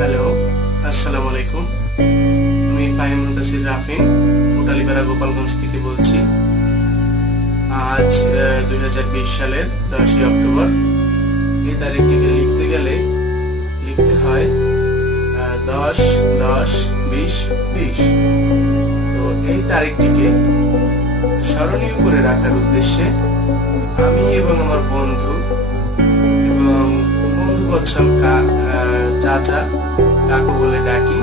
Hello, আসসালামু আলাইকুম। আমি ফাহিম মুতাসির রাফিন কোটালিপাড়া গোপালগঞ্জ থেকে বলছি। আজ দু হাজার বিশ সালের দশই অক্টোবর। এই তারিখটিকে লিখতে গেলে লিখতে হয় দশ দশ, বিশ বিশ। তো এই তারিখটিকে স্মরণীয় করে রাখার উদ্দেশ্যে আমি এবং আমার বন্ধু চাচা কাকু বলে ডাকি।